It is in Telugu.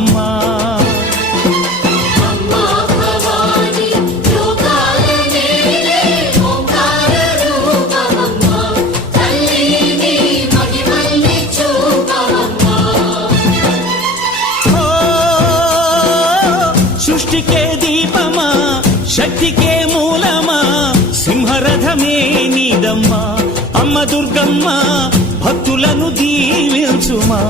చూపవమ్మా. సృష్టికే దీపమా, శక్తికే మూలమా, సింహరథమే నీదమ్మా. అమ్మ దుర్గమ్మ భక్తులను దీవించుమా.